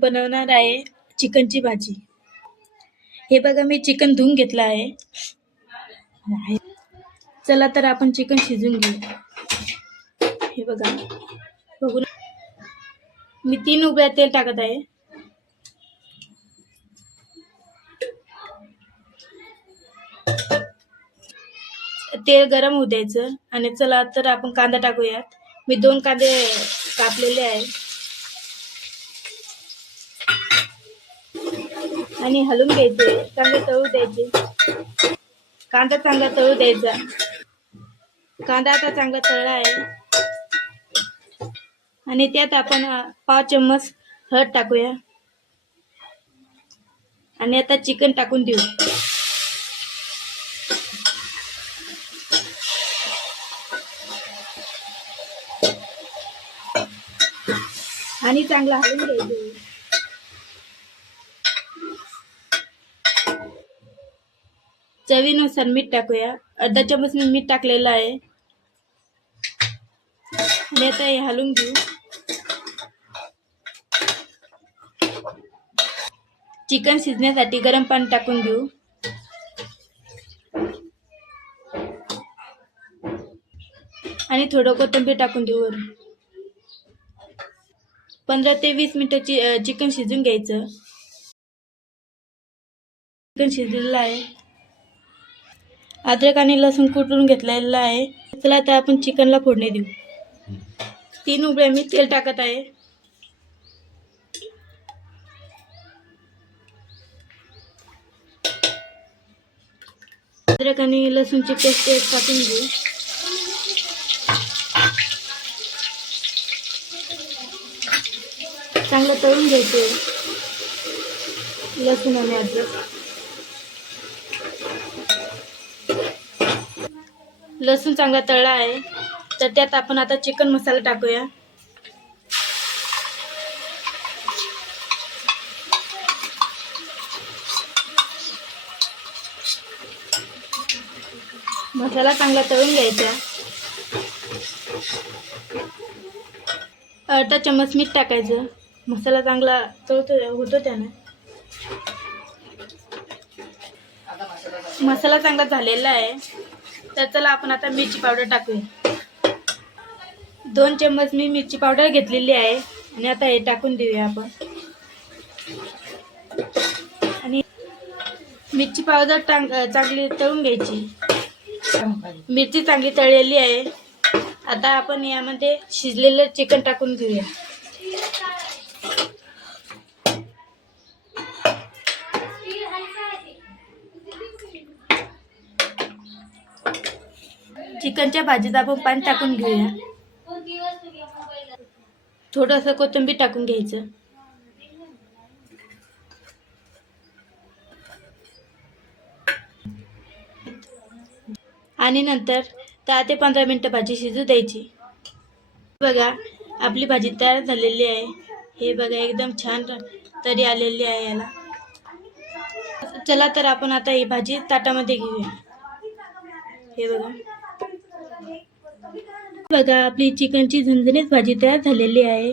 बनवणार आहे चिकनची भाजी। हे बघा मी चिकन धुवून घेतलं आहे। चला तर आपण चिकन शिजून घेऊ। हे बघा बघू, मी 3 उकळ्या तेल टाकत आहे। तेल गरम होऊ द्यायचं आणि चला तर आपण कांदा टाकूयात। मी 2 कांदे कापलेले आहे आणि हलवून घ्यायचे, चांगले तळू द्यायचे। कांदा चांगला तळू द्यायचा। कांदा आता चांगला तळला आहे आणि त्यात आपण 5 चम्मच हळद टाकूया आणि आता चिकन टाकून देऊ। आणि चांगला हलवून घ्यायचं। चवीनुसार मीठ टाकूया, अर्धा चम्मच मी मीठ टाकलेलं आहे आणि आता हे हलवून घेऊ। चिकन शिजण्यासाठी गरम पाणी टाकून घेऊ आणि थोडं कोथिंबीर टाकून देऊ वरून। 15 ते 20 मिनिटं चिकन शिजून घ्यायचं। चिकन शिजलेलं आहे। अद्रक आणि लसूण कुटून घेतलेलं आहे। चला आता आपण चिकनला फोडणी देऊ। 3 उकळ्या मी तेल टाकत आहे। अद्रक आणि लसूणची पेस्ट टाकून घेऊ। चांगलं तळून घ्यायचे लसूण आणि अद्रक। लसूण चांगला तळला आहे तर त्यात आपण आता चिकन मसाला टाकूया। मसाला चांगला तळून घ्यायचा। अर्धा चम्मच मीठ टाकायचं। मसाला चांगला होतो त्याने। मसाला चांगला झालेला आहे तर चला आपण आता मिरची पावडर टाकूया। 2 चम्मच मी मिरची पावडर घेतलेली आहे आणि आता हे टाकून देऊया आपण। आणि मिरची पावडर चांगली तळून घ्यायची। मिरची चांगली तळलेली आहे। आता आपण यामध्ये शिजलेलं चिकन टाकून घेऊया। चिकनच्या भाजीत आपण पाणी टाकून घेऊया। थोडंसं कोथिंबीर टाकून घ्यायचं आणि नंतर 10 ते 15 मिनिटं भाजी शिजू द्यायची। बघा आपली भाजी तयार झालेली आहे। हे बघा एकदम छान तरी आलेली आहे याला। चला तर आपण आता ही भाजी ताटामध्ये घेऊया। हे बघा आपली चिकनची झणझणीत भाजी तयार झालेली आहे।